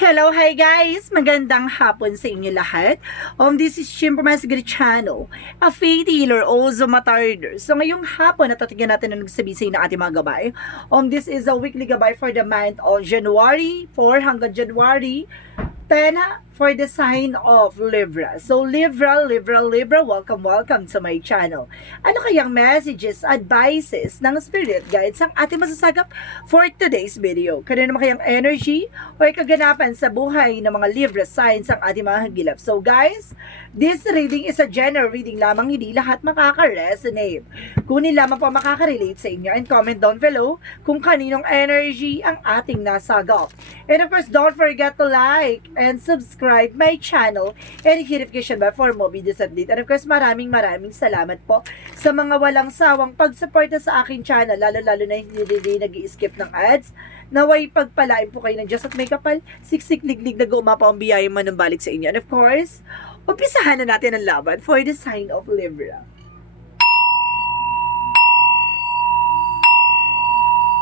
Hello, hi guys! Magandang hapon sa inyo lahat. This is Shimper Masgari Channel, a faith healer, also matarder. So ngayong hapon, natatigyan natin ang nagsabisay na ating mga gabay. This is a weekly gabay for the month of January 4 hanggang January 10 for the sign of Libra. So Libra, welcome to my channel. Ano kayang messages, advices ng spirit guides ang ating masasagap for today's video? Kano naman kayang energy o kaganapan sa buhay ng mga Libra signs ang ating mga hagilap? So guys, this reading is a general reading lamang, hindi lahat makaka-resonate. Kunin lamang po makaka-relate sa inyo and comment down below kung kaninong energy ang ating nasagap. And of course, don't forget to like and subscribe my channel and hit notification bell for more videos update. And of course, maraming salamat po sa mga walang sawang pagsuporta sa aking channel, lalo na hindi nag-i-skip ng ads. Naway pagpalain po kayo ng Diyos at may kapal, siksik liglig na gumapaw ang biyaya manumbalik sa inyo. And of course, umpisahan na natin ang laban for the sign of Libra.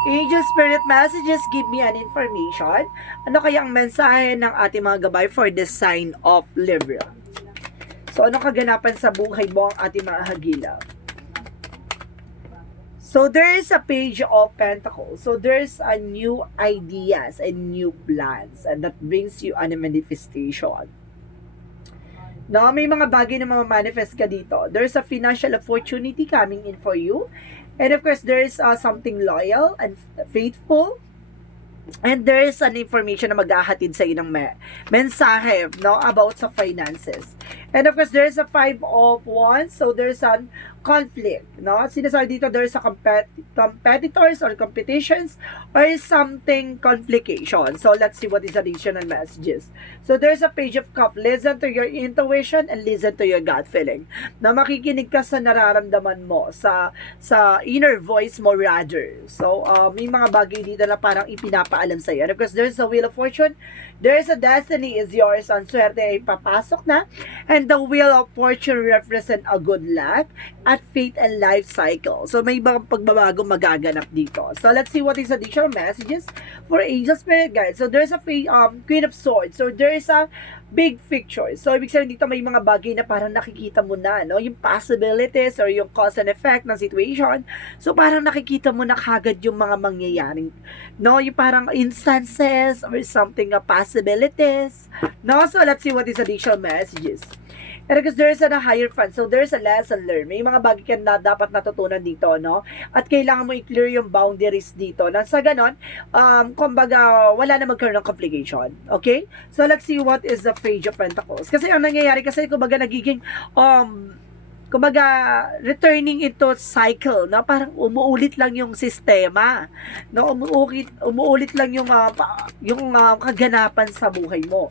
Angel Spirit Messages, give me an information. Ano kaya ang mensahe ng ating mga gabay for the sign of Libra? So, ano kaganapan sa buhay mo ang ating mga hagila? So, there is a page of Pentacles. So, there's a new ideas and new plans and that brings you a manifestation. No, may mga bagay na mamamanifest ka dito. There's a financial opportunity coming in for you. And of course, there is something loyal and faithful. And there is an information na maghahatid sa iyo ng mensahe, no, about sa finances. And of course, there is a 5 of Wands. So, there's a conflict, no? Sinasabi dito, there's a competitors or competitions or something complication. So, let's see what is the additional messages. So, there's a page of cup. Listen to your intuition and listen to your gut feeling. Na makikinig ka sa nararamdaman mo, sa inner voice mo rather. So, may mga bagay dito na parang ipinapaalam sa iyo. And of course, there's a wheel of fortune. There's a destiny is yours. Ang swerte ay papasok na. And the wheel of fortune represent a good luck at faith and life cycle. So, may mga pagbabago magaganap dito. So, let's see what is additional messages for Angel Spirit Guides. So, there's a Queen of Swords. So, there is a big picture. So, ibig sabihin dito may mga bagay na parang nakikita mo na, no? Yung possibilities or yung cause and effect ng situation. So, parang nakikita mo na kagad yung mga mangyayaring, no? Yung parang instances or something, possibilities. No? So, let's see what is additional messages. And because there's a higher fund, so there's a lesson learned. May mga bagay ka na dapat natutunan dito, no? At kailangan mo i-clear yung boundaries dito. Na sa ganon, kumbaga, wala na magkaroon ng complication. Okay? So, let's see what is the Page of Pentacles. Kasi ang nangyayari, kasi kumbaga nagiging, kumbaga, returning into cycle, no? Parang umuulit lang yung sistema, no? Umuulit lang yung kaganapan sa buhay mo.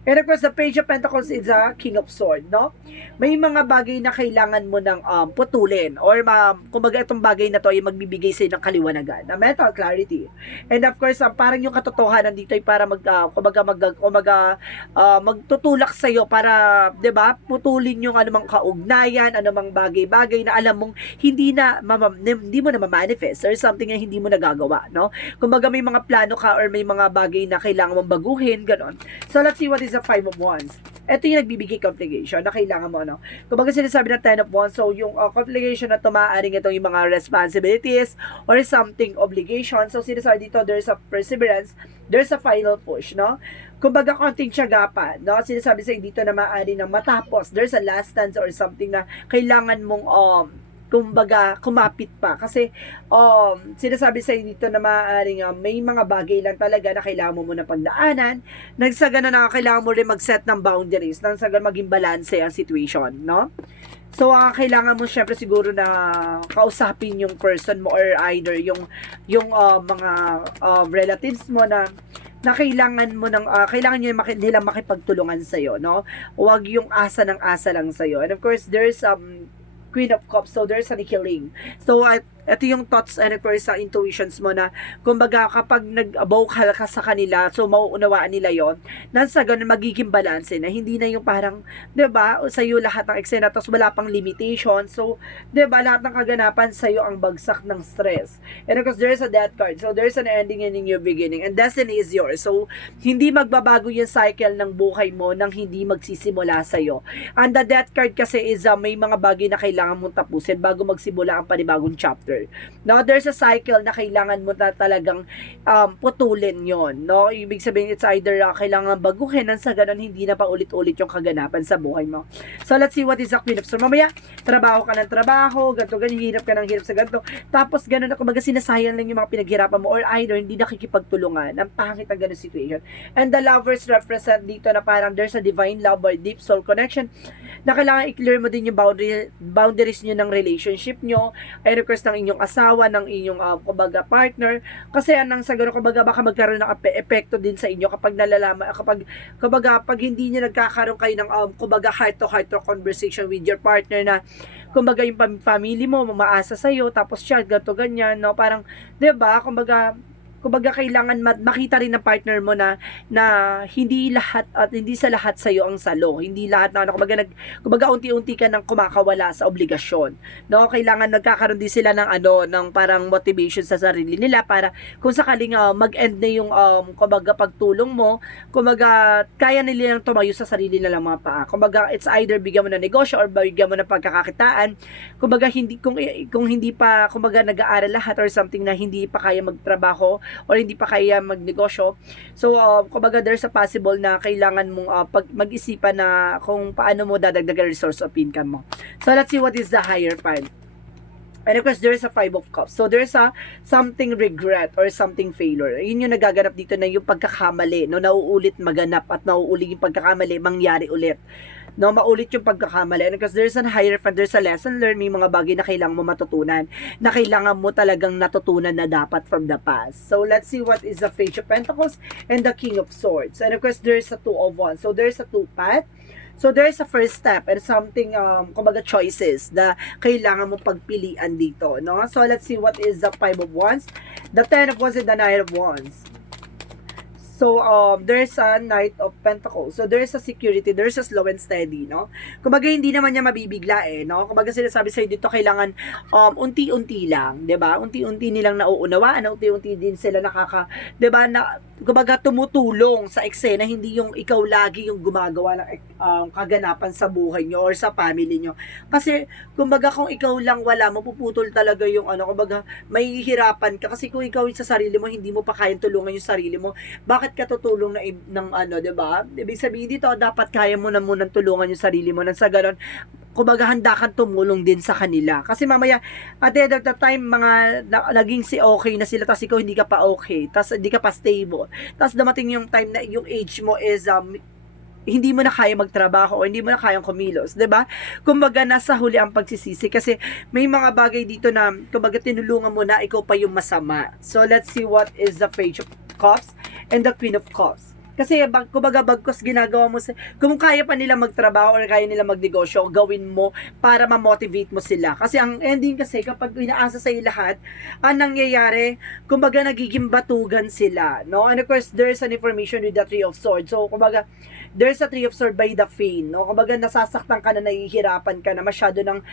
And of course, the Page of Pentacles is a King of Swords, no? May mga bagay na kailangan mo ng putulin or kumbaga itong bagay na to ay magbibigay sa'yo ng kaliwanagan, na mental clarity. And of course, parang yung katotohanan dito ay para magtutulak sa'yo para, 'di ba, putulin yung anumang kaugnayan, anumang bagay-bagay na alam mong hindi mo na ma-manifest or something na hindi mo nagagawa, no? Kumbaga may mga plano ka or may mga bagay na kailangan mong baguhin, ganon. So, let's see what is the 5 of Wands. Ito yung nagbibigay complication na kailangan mo, no? Kumbaga sinasabi ng 10 of Wands, so yung complication na tumaaring itong yung mga responsibilities or something obligation. So sinasabi dito, there's a perseverance, there's a final push, no? Kumbaga konting tiyaga pa, no? Sinasabi sa dito na maaari na matapos, there's a last stand or something na kailangan mong kumbaga, kumapit pa. Kasi, sinasabi sa dito na maaaring may mga bagay lang talaga na kailangan mo muna pagdaanan. Nagsagana na kailangan mo rin mag-set ng boundaries. Nagsagana maging balance ang situation, no? So, kailangan mo syempre siguro na kausapin yung person mo or either yung mga relatives mo na kailangan mo kailangan nila makipagtulungan sa iyo, no? Huwag yung asa ng asa lang sa iyo. And of course, there's Queen of Cups, so there's a healing. So, ito yung thoughts and of course sa intuitions mo na kumbaga kapag nag-vocal ka sa kanila, so mauunawaan nila yon, nang sa ganun magiging balance na hindi na yung parang 'di ba sa iyo lahat ng eksena tapos wala pang limitation, so 'di ba lahat ng kaganapan sa iyo ang bagsak ng stress. And of course there's a death card, so there's an ending and a new beginning, and destiny is yours. So hindi magbabago yung cycle ng buhay mo nang hindi magsisimula sa iyo. And the death card kasi is may mga bagay na kailangan mong tapusin bago magsimula ang panibagong chapter. No, there's a cycle na kailangan mo na talagang putulin yon, no? Ibig sabihin it's either kailangan baguhin nang sa ganun hindi na pa ulit-ulit yung kaganapan sa buhay mo. So let's see what is the Queen of Swords. Mamaya, trabaho ka ng trabaho, ganito, ganyan, hirap ka ng hirap sa ganito. Tapos ganun na kumbaga sinasayang lang yung mga pinaghirapan mo or either hindi nakikipagtulungan. Ang pangit ang ganun situation. And the lovers represent dito na parang there's a divine love or deep soul connection na kailangan i-clear mo din yung boundaries nyo ng relationship nyo, ay request ng inyong asawa, ng inyong kumbaga partner, kasi anang sa gano'n kumbaga baka magkaroon ng epekto din sa inyo kapag nalalaman, kapag kumbaga pag hindi nyo nagkakaroon kayo ng kumbaga heart to conversation with your partner na kumbaga yung family mo maasa sa iyo tapos siya gato ganyan, no, parang 'di ba kumbaga kailangan makita rin ng partner mo na hindi lahat at hindi sa lahat sa iyo ang salo. Hindi lahat na kumbaga unti-unti ka nang kumakawala sa obligasyon. No, kailangan nagkakaroon din sila ng ng parang motivation sa sarili nila para kung sakaling mag-end na yung kumbaga pagtulong mo, kumbaga kaya nila nang tumayo sa sarili nilang mga paa. Kumbaga it's either bigyan mo ng negosyo or bigyan mo ng pagkakakitaan. Kumbaga kung hindi pa kumbaga nag-aaral lahat or something na hindi pa kaya magtrabaho or hindi pa kaya magnegosyo. So, kumbaga there's a possible na kailangan mong mag-isipan na kung paano mo dadagdagan resource of income mo. So, let's see what is the higher part. And of course, there's a 5 of cups. So, there's a something regret or something failure. Yun yung nagaganap dito na yung pagkakamali, no, nauulit maganap at nauulit yung pagkakamali, mangyari ulit. No, maulit yung pagkakamali. And because there's a higher fund, there's a lesson learned, may mga bagay na kailangan mo matutunan, na kailangan mo talagang natutunan na dapat from the past. So, let's see what is the Page of Pentacles and the King of Swords. And of course, there's a 2 of Wands. So, there's a 2 path. So, there's a first step and something, kumbaga choices na kailangan mo pagpilian dito, no? So, let's see what is the 5 of Wands, the 10 of Wands, and the 9 of Wands. So, there's a Knight of Pentacles. So, there's a security, there's a slow and steady, no? Kumbaga, hindi naman niya mabibigla no? Kumbaga, sinasabi sa'yo dito, kailangan unti-unti lang, 'di ba? Unti-unti nilang nauunawaan, unti-unti din sila 'di ba, na kumbaga tumutulong sa eksena, hindi yung ikaw lagi yung gumagawa ng kaganapan sa buhay nyo or sa family nyo. Kasi, kumbaga, kung ikaw lang wala, mapuputol talaga yung kumbaga, may hihirapan ka. Kasi kung ikaw sa sarili mo, hindi mo pa kayang tulungan yung sarili mo, bakit ka tutulong ng 'di ba? Ibig sabihin dito, dapat kaya mo na munang tulungan yung sarili mo nang sa ganun, kumbaga handa kang tumulong din sa kanila. Kasi mamaya, at the end of the time, naging okay na sila, tapos ikaw hindi ka pa okay, tapos hindi ka pa stable. Tapos dumating yung time na yung age mo is hindi mo na kaya magtrabaho o hindi mo na kayang kumilos, 'di ba? Kumbaga nasa huli ang pagsisisi kasi may mga bagay dito na kumbaga tinulungan mo na ikaw pa yung masama. So let's see what is the Page of Cups and the Queen of Cups. Kasi kumbaga bagkos ginagawa mo kung kaya pa nila magtrabaho or kaya nila magnegosyo, gawin mo para ma-motivate mo sila. Kasi ang ending kasi kapag inaasa sa lahat, ang nangyayari, kumbaga nagiging batugan sila, no? And of course, there's an information with the Three of Swords. So kumbaga, there's a Three of Swords by the Fane, no? Kumbaga nasasaktan ka na, nahihirapan ka na, masyado ng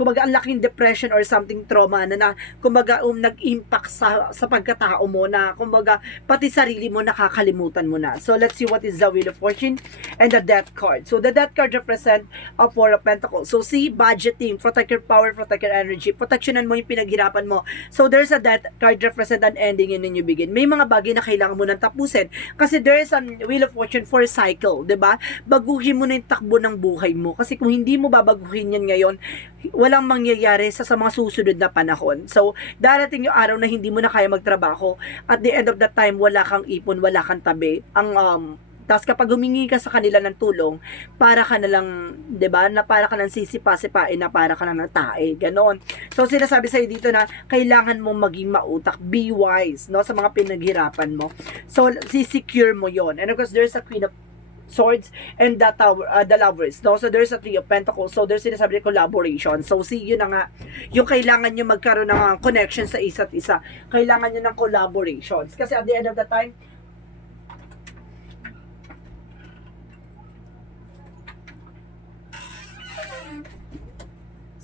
kumbaga ang laking depression or something trauma na kumbaga nag-impact sa pagkatao mo na kumbaga pati sarili mo nakakalimutan mo na. So let's see what is the Wheel of Fortune and the Death card. So the Death card represent a 4 of Pentacles. So see, budgeting, protect your power, protect your energy, protectionan mo yung pinaghirapan mo. So there's a Death card represent an ending and a new begin. May mga bagay na kailangan mo nang tapusin kasi there's a Wheel of Fortune for cycle, 'di ba? Baguhin mo na yung takbo ng buhay mo kasi kung hindi mo babaguhin yan ngayon, walang mangyayari sa mga susunod na panahon. So darating yung araw na hindi mo na kaya magtrabaho, at the end of the time wala kang ipon, wala kang tabi. Tapos kapag humingi ka sa kanila ng tulong, para ka na lang, 'di ba? Na para ka nang sisipa-sipain, na para ka na ng tae, ganoon. So sinasabi sa dito na kailangan mong maging mautak, be wise, no, sa mga pinaghirapan mo. So si-secure mo 'yon. And of course, there's a Swords and the Lovers, no? So there's a Three of Pentacles, so there's sinasabi collaboration. So see, yun na nga, yung kailangan nyo magkaroon ng connection sa isa't isa, kailangan nyo ng collaborations, kasi at the end of the time,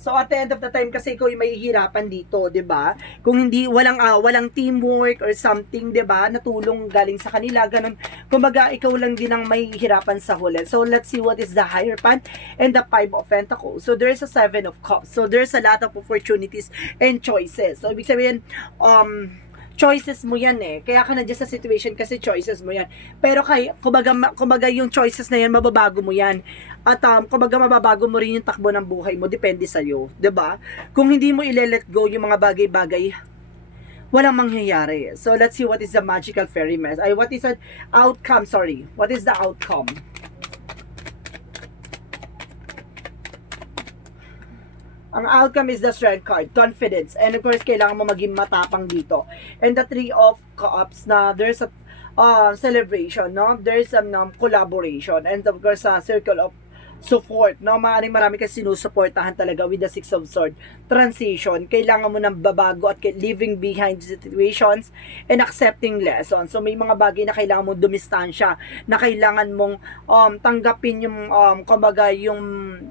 so at the end of the time kasi ikaw yung mahihirapan dito, 'di ba? Kung hindi walang teamwork or something, 'di ba? Natulong galing sa kanila, ganun. Kumbaga ikaw lang din ang mahihirapan sa huli. So let's see what is the Hierophant and the Five of Pentacles. So there's a Seven of Cups. So there's a lot of opportunities and choices. So ibig sabihin choices mo yan eh. Kaya ka na dyan sa situation kasi choices mo yan. Pero kumbaga yung choices na yan, mababago mo yan. At kumbaga mababago mo rin yung takbo ng buhay mo. Depende sa'yo. 'Di ba? Kung hindi mo i-let go yung mga bagay-bagay, walang mangyayari. So let's see what is the magical fairy mess. What is the outcome? Sorry. What is the outcome? Ang outcome is the Strength card, confidence. And of course, kailangan mo maging matapang dito. And the Three of Cups na there's a celebration, no? There's a collaboration. And of course, a circle of support, no? Marami kasi sinusuportahan talaga with the Six of Swords. Transition. Kailangan mo ng babago at living behind situations and accepting lessons. So, may mga bagay na kailangan mong dumistansya, na kailangan mong tanggapin yung, kumbaga, yung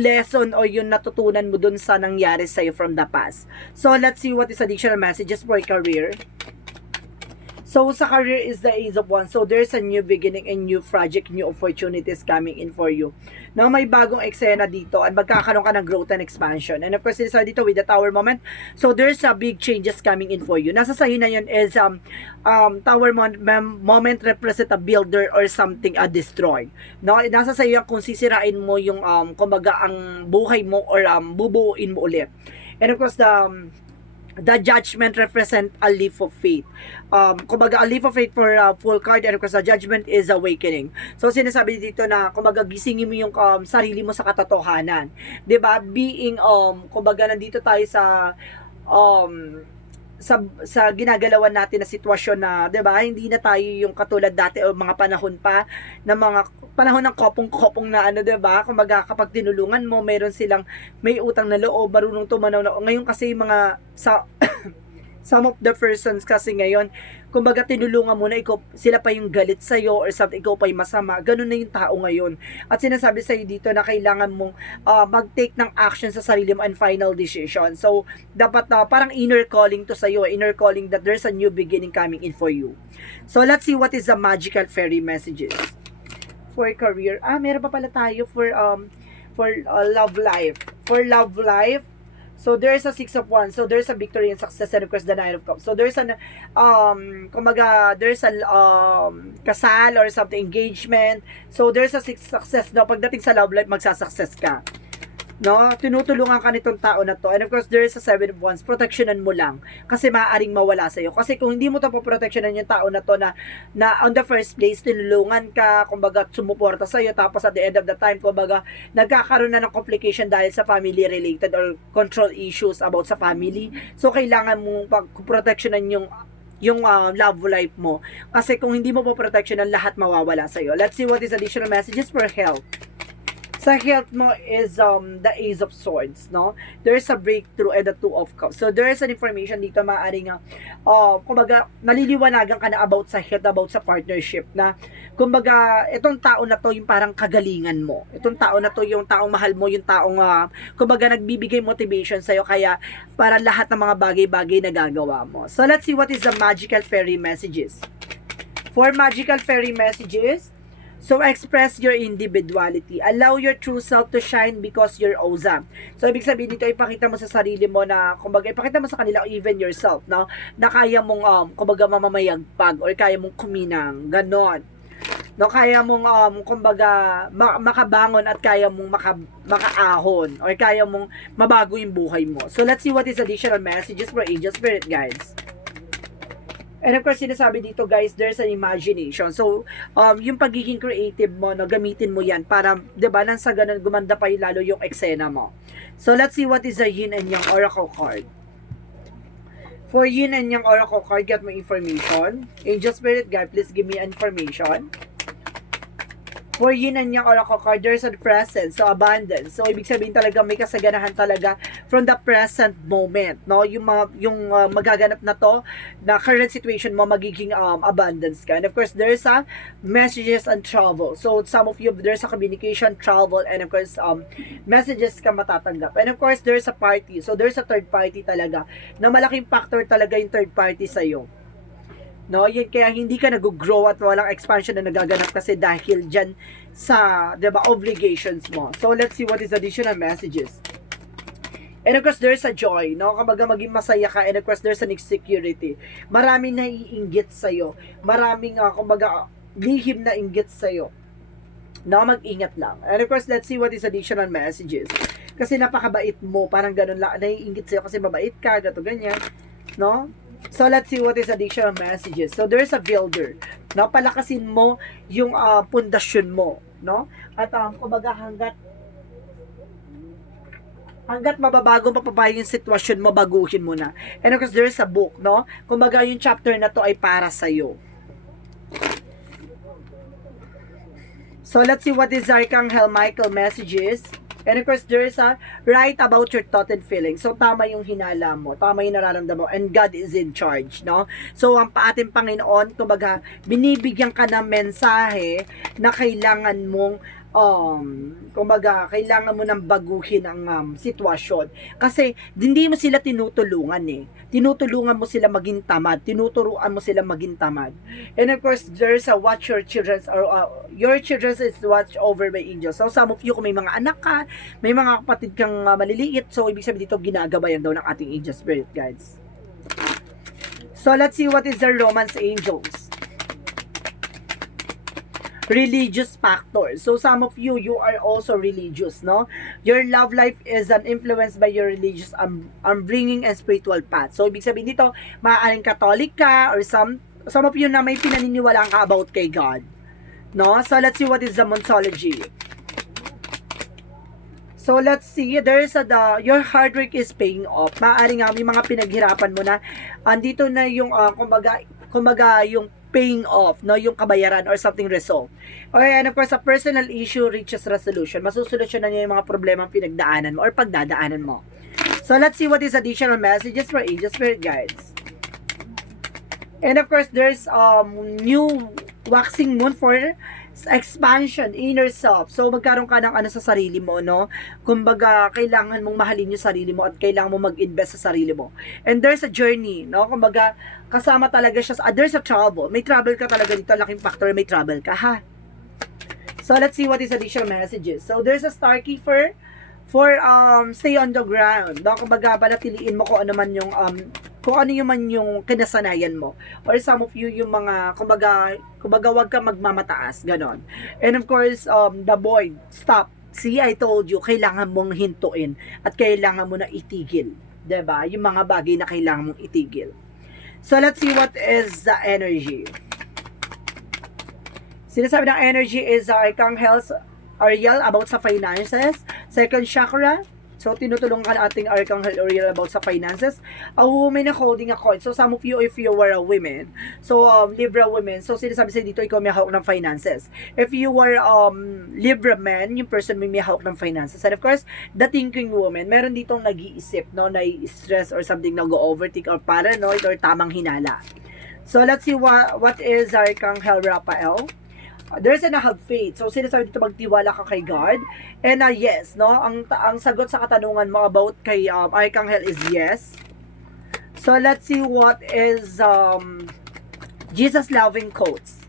lesson o yung natutunan mo dun sa nangyari sa'yo from the past. So, let's see what is additional messages for career. So, sa career is the Ace of Wands. So, there's a new beginning and new project, new opportunities coming in for you. Now, may bagong eksena dito at magkakaroon ka ng growth and expansion. And of course, isa dito with the Tower moment. So, there's a big changes coming in for you. Nasa sa'yo na yun is Tower moment represent a builder or something destroy. No? Nasa sa'yo kung sisirain mo yung kumbaga ang buhay mo or bubuuin mo ulit. And of course, the Judgment represent a leap of faith. Kumbaga, a leap of faith for full card, and of course, the Judgment is awakening. So, sinasabi dito na, kumbaga, gisingin mo yung sarili mo sa katotohanan. 'Di ba? Being, kumbaga, nandito tayo sa ginagalawan natin na sitwasyon na, 'di ba? Hindi na tayo yung katulad dati o mga panahon pa na mga panahon ng kopong-kopong na 'di ba? Kumbaga kapag tinulungan mo, mayroon silang may utang na loob, marunong tumanaw na. Ngayon kasi mga some of the persons kasi ngayon, kumbaga tinulungan mo na sila pa yung galit sa'yo or something, ikaw pa yung masama. Ganun na yung tao ngayon. At sinasabi sa'yo dito na kailangan mong mag-take ng action sa sarili mo and final decision. So, dapat parang inner calling to sa'yo, inner calling that there's a new beginning coming in for you. So, let's see what is the magical fairy messages for career. Meron pa pala tayo for love life. For love life, so there's a Six of Wands. So there's a victory and success, and of course the Nine of Cups. So there's an kumbaga there's a kasal or something, engagement. So there's a success, no? Pagdating sa love life, magsasuccess ka. No, tinutulungan ka nitong tao na to. And of course, there is a Seven of Wands. Protectionan mo lang. Kasi maaaring mawala sa'yo. Kasi kung hindi mo ito poprotectionan yung tao na to na on the first place, tinulungan ka, kumbaga, sumuporta sa'yo. Tapos at the end of the time, kumbaga, nagkakaroon na ng complication dahil sa family-related or control issues about sa family. So, kailangan mo pag-protectionan yung love life mo. Kasi kung hindi mo poprotectionan, lahat mawawala sa'yo. Let's see what is additional messages for health. Sa health mo is the Ace of Swords, no? There's a breakthrough and the Two of Cups. So there's an information dito maaaring kumbaga naliliwanagan ka na about sa health, about sa partnership na kumbaga itong tao na to yung parang kagalingan mo. Itong tao na to yung taong mahal mo, yung taong kumbaga nagbibigay motivation sa'yo kaya para lahat ng mga bagay-bagay na gagawa mo. So let's see what is the magical fairy messages. For magical fairy messages, so, express your individuality. Allow your true self to shine because you're awesome. So, ibig sabihin dito, ipakita mo sa sarili mo na, kumbaga, ipakita mo sa kanila, even yourself, no? Na kaya mong, kumbaga, mamamayagpag or kaya mong kuminang. Ganon. No, kaya mong, kumbaga, makabangon at kaya mong makaahon or kaya mong mabago yung buhay mo. So, let's see what is additional messages for angel spirit guides. And of course, sinasabi dito guys, there's an imagination. So, yung pagiging creative mo, no, gamitin mo yan para, diba, nang sa ganun, gumanda pa yung lalo yung eksena mo. So, let's see what is the Yin and Yang Oracle card. For Yin and Yang Oracle card, get mo information. Angel Spirit Guide, please give me information. For yin and yang oracle card, there's a presence, so abundance. So ibig sabihin talaga may kasaganahan talaga from the present moment, no? Yung magaganap na to na current situation mo magiging abundance ka. And of course, there's a messages and travel. So some of you, there's a communication, travel, and of course messages ka matatanggap. And of course, there's a party. So there's a third party talaga na malaking factor talaga yung third party sa iyo. No, yun kaya hindi ka nag-grow at walang expansion na nagaganap kasi dahil dyan sa, 'di ba, obligations mo. So let's see what is additional messages. And of course, there's a joy, no? Kumbaga maging masaya ka, and of course, there's an insecurity. Maraming naiinggit sa'yo. Maraming, kumbaga, lihim na inggit sa'yo. No, mag-ingat lang. And of course, let's see what is additional messages. Kasi napakabait mo, parang ganun lang, naiinggit sa'yo kasi mabait ka, gato ganyan, no? So, let's see what is additional messages. So, there's a builder. No? Palakasin mo yung pundasyon mo. No? At kumbaga hanggat mababago papabayo yung sitwasyon mo, baguhin mo na. And of course, there's a book. No? Kumbaga yung chapter na to ay para sa'yo. So, let's see what is Archangel Michael messages. And of course, there is a write about your thought and feelings. So, tama yung hinala mo. Tama yung nararamdaman mo. And God is in charge, no? So, ang ating Panginoon, kumbaga, binibigyan ka ng mensahe na kailangan mong kumbaga, kailangan mo nang baguhin ang sitwasyon. Kasi, hindi mo sila tinutulungan eh. Tinutulungan mo sila maging tamad. Tinuturuan mo sila maging tamad. And of course, there's a watch your children, or your children is watch over by angels. So, some of you, kung may mga anak ka, may mga kapatid kang maliliit, so, ibig sabihin dito, ginagabayan daw ng ating angel spirit guides. So, let's see what is the Romance angels. Religious factor. So some of you are also religious, no? Your love life is influenced by your religious bringing and spiritual path. So ibig sabihin dito, maaaring Catholic ka or some of you na may pinaniniwalaan ka about kay God. No? So let's see what is the Montology. So let's see, there's your hard work is paying off. Maaaring may mga pinaghirapan mo na andito na yung kumbaga yung paying off, no, yung kabayaran or something resolved. Okay, and of course, a personal issue reaches resolution. Masusolusyonan niya yung mga problema pinagdaanan mo or pagdadaanan mo. So, let's see what is additional messages for angel spirit guides. And of course, there's new waxing moon for expansion, inner self. So, magkaroon ka ng sa sarili mo, no? Kumbaga, kailangan mong mahalin yung sarili mo at kailangan mo mag-invest sa sarili mo. And there's a journey, no? Kumbaga, kasama talaga siya there's a travel. May travel ka talaga dito, laking factor, may travel ka, ha? So, let's see what is additional messages. So, there's a star keeper for stay on the ground. No? Kumbaga, panatiliin mo kung ano man yung yung kinasanayan mo. Or some of you, yung mga, kumbaga wag ka magmamataas, ganon. And of course, the void, stop. See, I told you, kailangan mong hintuin at kailangan mo na itigil. 'Di ba? Yung mga bagay na kailangan mong itigil. So, let's see what is the energy. Sinasabi ng energy is Archangel Ariel about sa finances. Second chakra. So, tinutulungan ka ating Archangel Ariel about sa finances. A woman na holding a coin. So, some of you, if you were a woman, so, Libra women, so, sinasabi sa dito, ikaw may hawak ng finances. If you were Libra man, yung person may hawak ng finances. And of course, the thinking woman, meron ditong nag-iisip, no, na-stress or something, nag-overthink or paranoid or tamang hinala. So, let's see what is Archangel Raphael. There's an have faith. So, sinasabi dito, magtiwala ka kay God. And yes, no? Ang sagot sa katanungan mo about kay Archangel is yes. So, let's see what is Jesus loving quotes.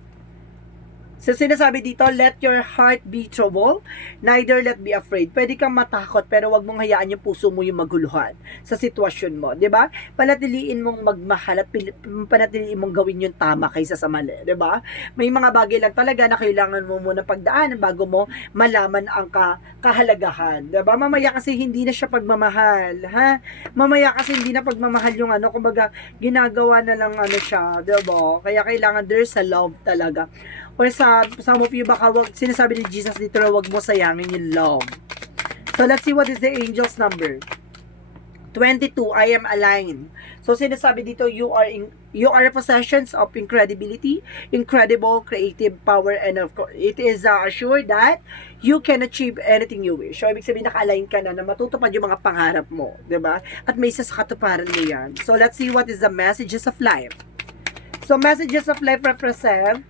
So, sinasabi dito, let your heart be troubled, neither let be afraid. Pwede kang matakot, pero wag mong hayaan yung puso mo yung maguluhan sa sitwasyon mo. 'Di ba? Panatiliin mong magmahal at panatiliin mong gawin yung tama kaysa sa mali. 'Di ba? May mga bagay lang talaga na kailangan mo muna pagdaanan bago mo malaman ang kahalagahan. 'Di ba? Mamaya kasi hindi na siya pagmamahal. Ha? Mamaya kasi hindi na pagmamahal yung kumbaga, ginagawa na lang siya. 'Di ba? Kaya kailangan there's a love talaga. Or some of you, baka sinasabi ni Jesus dito na wag mo sayangin yung love. So, let's see what is the angel's number. 22, I am aligned. So sinasabi dito, you are a possessions of incredibility, incredible creative power, and of course, it is assured that you can achieve anything you wish. So ibig sabihin, naka-align ka na matutupad yung mga pangarap mo, 'di ba? At may isa sa katuparan mo yan. So let's see what is the messages of life. So messages of life represent,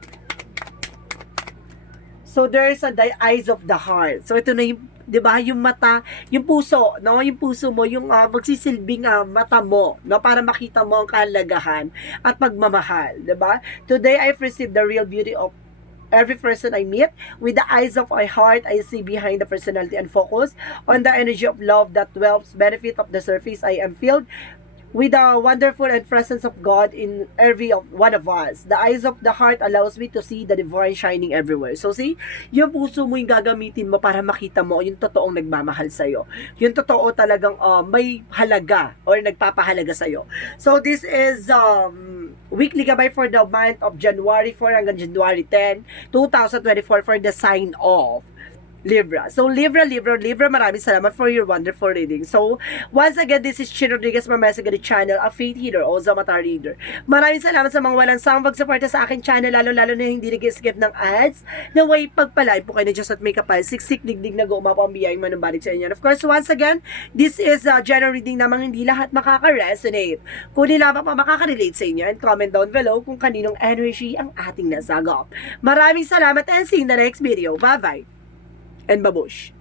so there is the eyes of the heart. So ito na yung, 'di ba, yung mata, yung puso, no? Yung puso mo, yung magsisilbing mata mo, no, para makita mo ang kahalagahan at pagmamahal, 'di ba? Today I've received the real beauty of every person I meet. With the eyes of my heart, I see behind the personality and focus on the energy of love that dwells benefit of the surface. I am filled with the wonderful and presence of God in every one of us. The eyes of the heart allows me to see the divine shining everywhere. So see, yung puso mo yung gagamitin mo para makita mo yung totoong nagmamahal sa'yo. Yung totoo talagang may halaga or nagpapahalaga sa'yo. So this is weekly gabay for the month of January 4 hanggang January 10, 2024 for the sign of Libra. So, Libra, maraming salamat for your wonderful reading. So, once again, this is Chin Rodriguez, Mamesagari Channel, a faith healer, also mata reader. Maraming salamat sa mga walang sawang pagsuporta sa aking channel, lalo-lalo na hindi nag-skip ng ads. Naway, pagpalain po kayo na Diyos at may kapal, siksik, digdig na gumawa ang biyayang manumbalik sa inyo. And of course, once again, this is a general reading namang hindi lahat makaka-resonate. Kung lamang pa makaka-relate sa inyo, and comment down below kung kaninong energy ang ating nasagop. Maraming salamat and see you in the next video. Bye-bye! And babush.